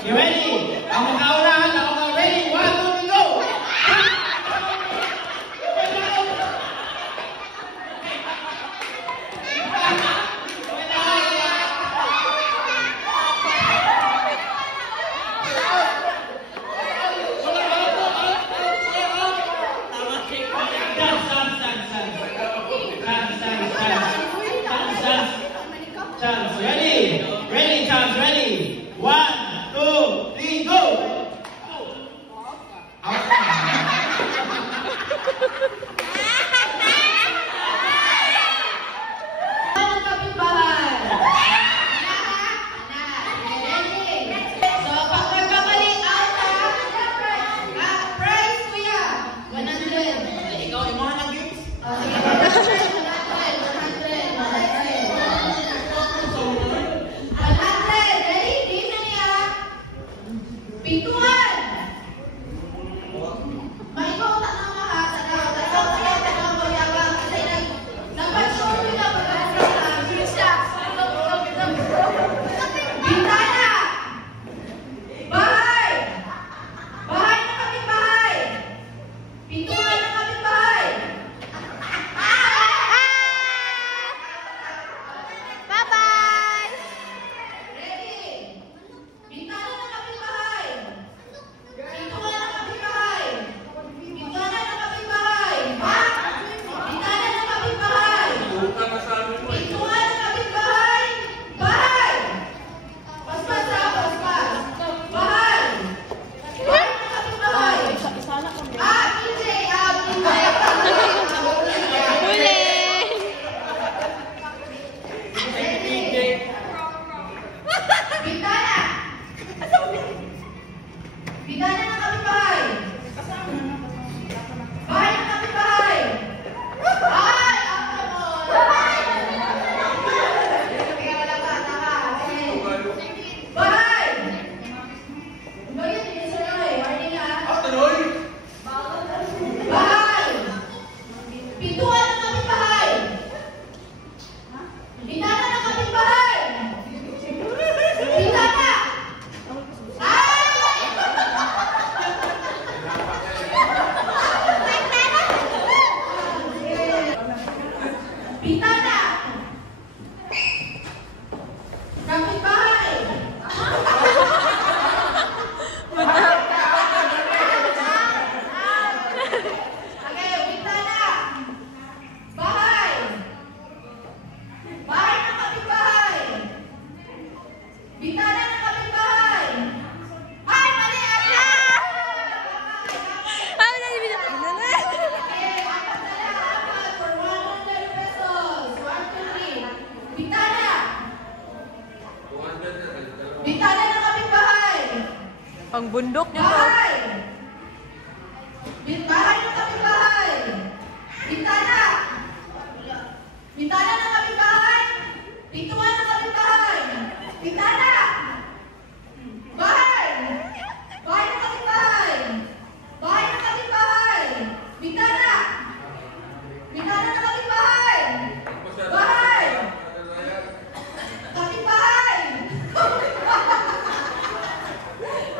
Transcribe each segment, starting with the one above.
You ready? Ako kaunahan, ako ka ready. 1, 2, 3, go! Chance, ready? Ready, Chance, ready? 1, 2, 3, go! Pintuan! May ikaw tak nama ha, sa daw, tayo, balik. Pang bundok niyo to. Bahay! Bahay ng kapitbahay! Bintana! Bintana ng kapitbahay! Pintuan ng kapitbahay! Bintana! Bahay! Bahay ng kapitbahay! Bahay ng kapitbahay! Bintana! Bintana ng kapitbahay! Bahay! Kapitbahay!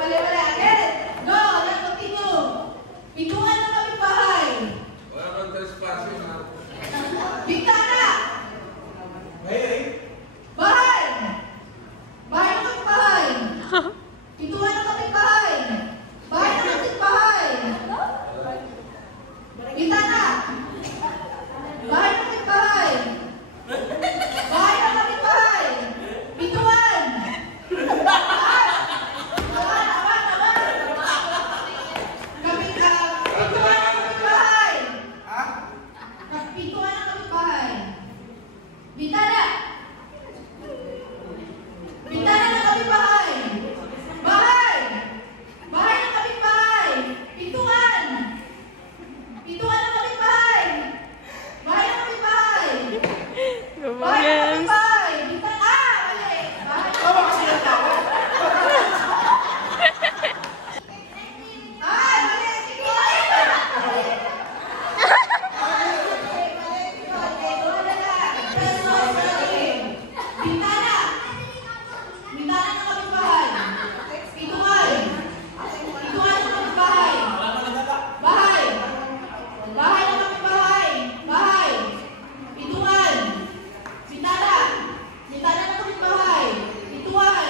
Mali, again! Go! Let's continue! Pintuan ng kapitbahay! Wala kang trespassing, ha? Bintana! Bahay! Bahay ng kapitbahay! Pintuan ng kapitbahay! Bahay ng kapitbahay! Bintana! Bahay ng kapitbahay! Bahay ng kapitbahay! Pintuan! Pintuan ng kapitbahay! Pintuan ng kapitbahay! Bintana! Bintana ng kapitbahay! Bahay! Bahay ng kapitbahay! Pintuan! Pintuan ng kapitbahay! Bahay ng kapitbahay! Bahay ng Yes. kapitbahay! Bintana! Mali! Bahay ng kapitbahay! Ay, mali! Sige! Bintana! Bintana ng kapitbahay! Pintuan! Pintuan ng kapitbahay! Bahay! Bahay ng kapitbahay! Bahay! Pintuan! Bintana! Bintana ng kapitbahay! Pintuan!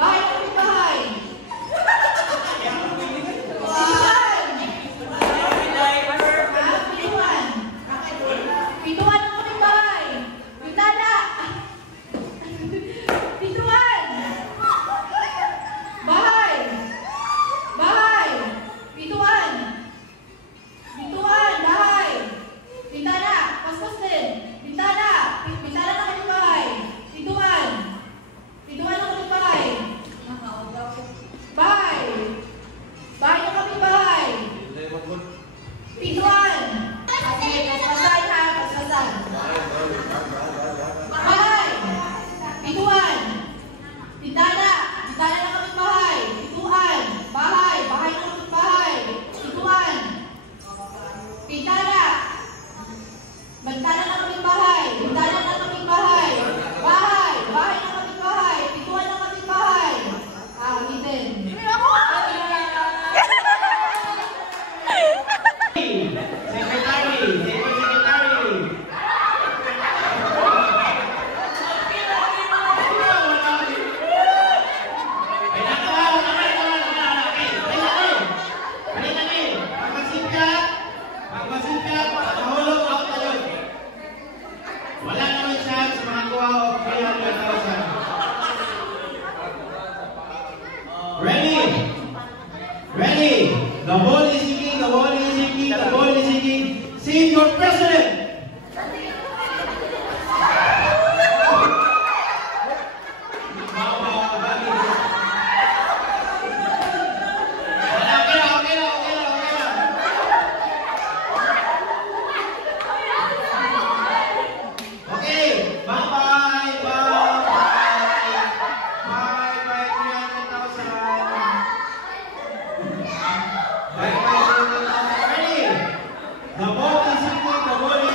Bahay ng kapitbahay! Pintuan! Pintuan! Pintuan ng kapitbahay! Bintana! Pintuan! Bahay! Bahay! Pintuan! Pintuan! Bahay! Bintana! Paspas din! Bintana! Bintana ng kapitbahay! Pintuan! Pintuan ng kapitbahay! Bahay! Bahay ng kapitbahay! Pintuan! Paspasan ha! Paspasan! Bahay! Pintuan! Bintana! Bintana ng kapitbahay! Pintuan! Bahay! Bahay ng kapitbahay! Pintuan! Bintana! Bintana ng kapitbahay! Bintana ng kapitbahay! Bahay! Bahay ng kapitbahay! Pintuan ng kapitbahay! Ulitin. Secretary, secretary. Wala naman chance makakuha o 300,000. Ready? Ready? The ball is sinking, the ball is sinking, the ball is sinking. Senior President! Okay, bye-bye, bye-bye. Bye-bye, 300,000. Bye-bye, 300,000. Ready? The ball is sinking, the ball is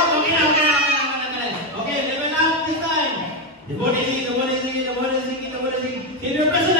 Okay na, okay na, okay na, okay na. Okay, level up this time. The ball is sinking, the ball is sinking, the ball is sinking, the ball is sinking. Senior President!